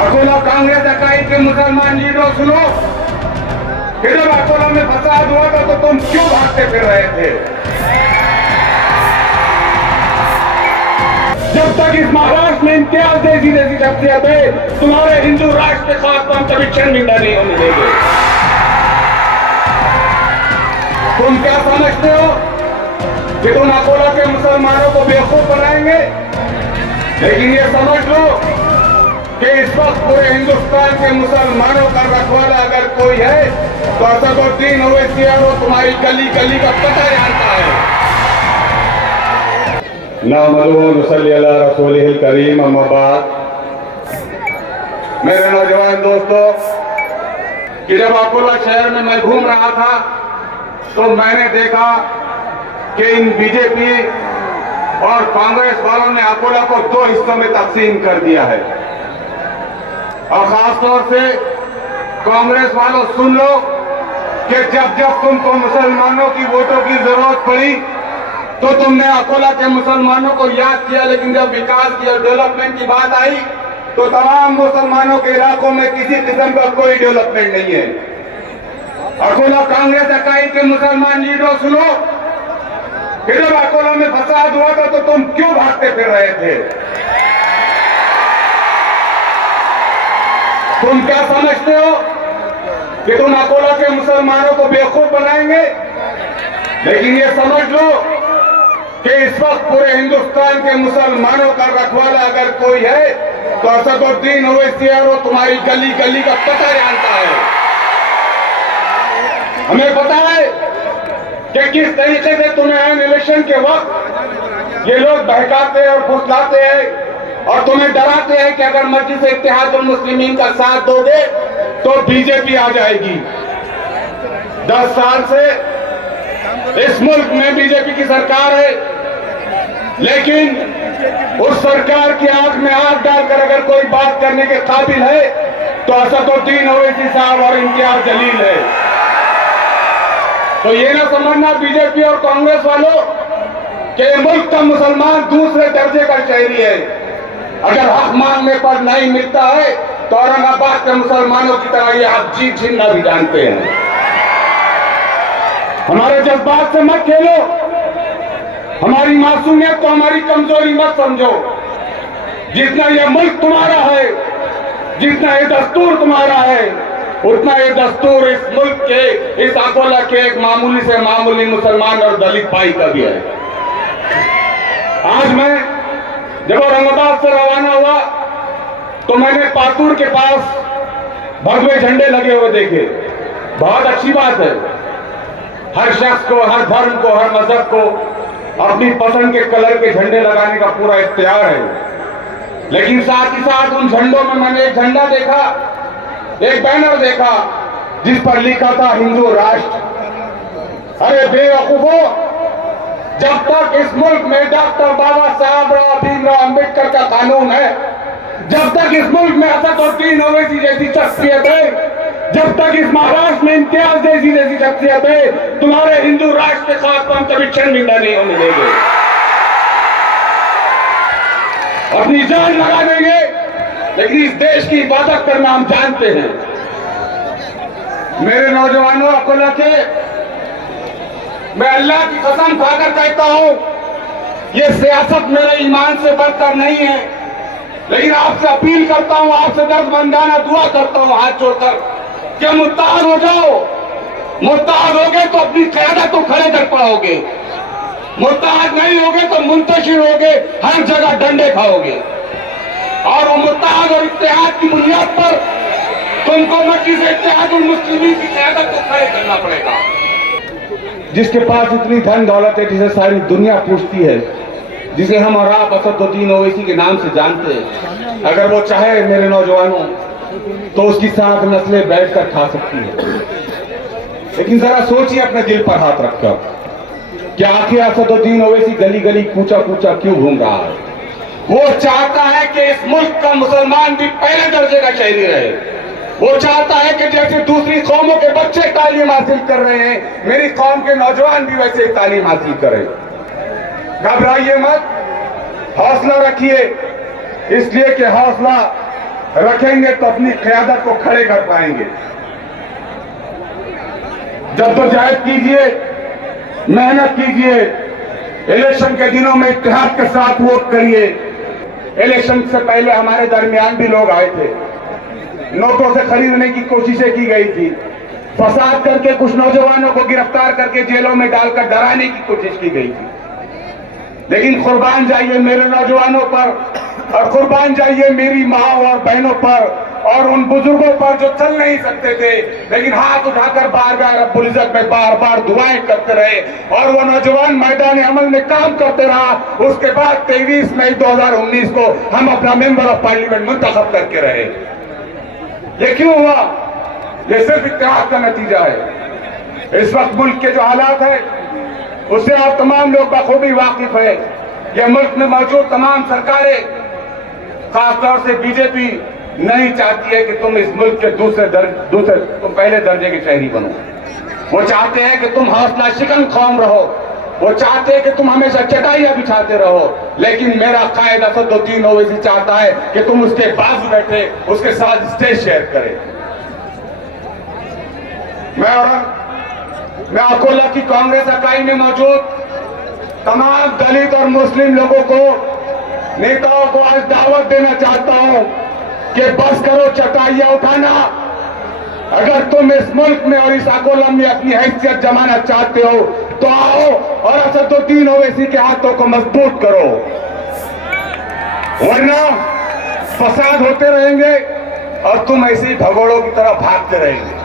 अकोला कांग्रेस इकाई के मुसलमान लीडरों सुनो कि जब अकोला में फसाद हुआ था तो तुम क्यों भागते फिर रहे थे? जब तक इस महाराष्ट्र में इम्तियाज जैसी शख्सियतें तुम्हारे हिंदू राष्ट्र के साथ हम कभी शर्मिंदा नहीं होने देंगे। तुम क्या समझते हो कि तुम अकोला के मुसलमानों को बेवकूफ बनाएंगे? लेकिन ये समझ लो कि इस वक्त पूरे हिंदुस्तान के मुसलमानों का रखवाला अगर कोई है तो असदुद्दीन ओवैसी और वो तुम्हारी गली गली का पता जानता है। नहमदुहु व नसल्ली अला रसूलिहिल करीम, अम्मा बाद। मेरे नौजवान दोस्तों, कि जब अकोला शहर में मैं घूम रहा था तो मैंने देखा कि इन बीजेपी और कांग्रेस वालों ने अकोला को दो हिस्सों में तकसीम कर दिया है। और खासतौर से कांग्रेस वालों सुन लो कि जब जब तुमको मुसलमानों की वोटों की जरूरत पड़ी तो तुमने अकोला के मुसलमानों को याद किया, लेकिन जब विकास की और डेवलपमेंट की बात आई तो तमाम मुसलमानों के इलाकों में किसी किस्म का कोई डेवलपमेंट नहीं है। अकोला कांग्रेस इकाई के मुसलमान लीडरों सुनो कि जब अकोला में फसाद हुआ था तो तुम क्यों भागते फिर रहे थे? तुम क्या समझते हो कि तुम अकोला के मुसलमानों को बेवकूफ बनाएंगे? लेकिन ये समझ लो कि इस वक्त पूरे हिंदुस्तान के मुसलमानों का रखवाला अगर कोई है तो असदुद्दीन ओवैसी और वो तुम्हारी गली गली का पता जानता है। हमें पता है कि किस तरीके से तुम्हें इलेक्शन के वक्त ये लोग बहकाते और फुसलाते हैं और तुम्हें डराते हैं कि अगर मस्जिद इत्तेहादुल मुस्लिमीन का साथ दोगे तो बीजेपी आ जाएगी। 10 साल से इस मुल्क में बीजेपी की सरकार है, लेकिन उस सरकार की आंख में आंख डालकर अगर कोई बात करने के काबिल है तो असदुद्दीन ओवैसी साहब और इम्तियाज जलील है। तो ये ना समझना बीजेपी और कांग्रेस वालों कि मुल्क का मुसलमान दूसरे दर्जे का शहरी है। अगर हक मांगने पर नहीं मिलता है तो औरंगाबाद के मुसलमानों की तरह ये आप जीत छीनना भी जानते हैं। हमारे जज्बात से मत खेलो, हमारी मासूमियत को हमारी कमजोरी मत समझो। जितना ये मुल्क तुम्हारा है, जितना ये दस्तूर तुम्हारा है, उतना ये दस्तूर इस मुल्क के, इस अकोला के एक मामूली से मामूली मुसलमान और दलित भाई का भी है। आज मैं जब औरंगाबाद से रवाना हुआ तो मैंने पातूर के पास भगवे झंडे लगे हुए देखे। बहुत अच्छी बात है, हर शख्स को, हर धर्म को, हर मजहब को अपनी पसंद के कलर के झंडे लगाने का पूरा इख्तियार है। लेकिन साथ ही साथ उन झंडों में मैंने एक झंडा देखा, एक बैनर देखा जिस पर लिखा था हिंदू राष्ट्र। अरे बेवकूफो, जब तक इस मुल्क में डॉक्टर बाबा साहब भीमराव अम्बेडकर का कानून है, जब तक इस मुल्क में असदुद्दीन ओवैसी जैसी शख्सियत है, जब तक इस महाराष्ट्र में इम्तियाज जैसी शख्सियत है, तुम्हारे हिंदू राष्ट्र के साथ हम कभी शर्मिंदा नहीं होने देंगे। अपनी जान लगा देंगे, लेकिन इस देश की इबादत करना हम जानते हैं। मेरे नौजवानों अकोला के, मैं अल्लाह की कसम खाकर कहता हूं, ये सियासत मेरे ईमान से बढ़कर नहीं है, लेकिन आपसे अपील करता हूं, आपसे दर्दमंदाना दुआ करता हूं हाथ जोड़कर कि मुत्तहद हो जाओ। मुत्तहद होगे तो अपनी क़यादत को खड़े कर पाओगे, मुत्तहद नहीं होगे तो मुंतशिर होगे, हर जगह डंडे खाओगे। और वो मुत्तहद और इत्तेहाद की बुनियाद पर तुमको मस्जिद इत्तेहादुल मुस्लिमीन की क़यादत को खड़े करना पड़ेगा। जिसके पास इतनी धन दौलत है, जिसे सारी दुनिया पूछती है, जिसे हम और आप असदुद्दीन ओवैसी के नाम से जानते हैं, अगर वो चाहे मेरे नौजवानों तो उसकी साथ नस्लें बैठकर खा सकती है। लेकिन जरा सोचिए अपने दिल पर हाथ रखकर कि आखिर असदुद्दीन ओवैसी गली गली कूचा कूचा क्यों घूम रहा है? वो चाहता है कि इस मुल्क का मुसलमान भी पहले दर्जे का शहरी रहे। वो चाहता है कि जैसे दूसरी कौमों के बच्चे तालीम हासिल कर रहे हैं, मेरी कौम के नौजवान भी वैसे तालीम हासिल करें। घबराइए मत, हौसला रखिए, इसलिए कि हौसला रखेंगे तो अपनी क़यादत को खड़े कर पाएंगे। जद्दोजहद कीजिए, मेहनत कीजिए, इलेक्शन के दिनों में इत्तेहाद के साथ वोट करिए। इलेक्शन से पहले हमारे दरमियान भी लोग आए थे, नोटों से खरीदने की कोशिशें की गई थी, फसाद करके कुछ नौजवानों को गिरफ्तार करके जेलों में डालकर डराने की कोशिश की गई थी। लेकिन कुर्बान जाइए मेरे नौजवानों पर, और कुर्बान जाइए मेरी माँ और बहनों पर और उन बुजुर्गों पर जो चल नहीं सकते थे लेकिन हाथ उठाकर बारगाह रब्बुल इज्जत में बार बार दुआएं करते रहे, और वो नौजवान मैदान अमल में काम करते रहा। उसके बाद 23 मई 2019 को हम अपना मेंबर ऑफ पार्लियामेंट मुंतखब करके रहे। ये क्यों हुआ? ये सिर्फ इत्तेहाद का नतीजा है। इस वक्त मुल्क के जो हालात है उससे आप तमाम लोग बखूबी वाकिफ है। ये मुल्क में मौजूद तमाम सरकारें, खासतौर से बीजेपी, नहीं चाहती है कि तुम इस मुल्क के तुम पहले दर्जे के शहरी बनो। वो चाहते हैं कि तुम हौसला शिकन कौम रहो, वो चाहते हैं कि तुम हमेशा चटाइयां बिछाते रहो। लेकिन मेरा कायद असदुद्दीन ओवैसी चाहता है कि तुम उसके बाजू बैठे उसके साथ स्टेज शेयर करें। मैं अकोला की कांग्रेस इकाई में मौजूद तमाम दलित और मुस्लिम लोगों को, नेताओं को आज दावत देना चाहता हूं कि बस करो चटाइयां उठाना। अगर तुम इस मुल्क में और इस अकोला में अपनी हैसियत जमाना चाहते हो तो आओ और असदुद्दीन ओवैसी के हाथों को मजबूत करो, वरना फसाद होते रहेंगे और तुम ऐसे ही भगोड़ों की तरह भागते रहेंगे।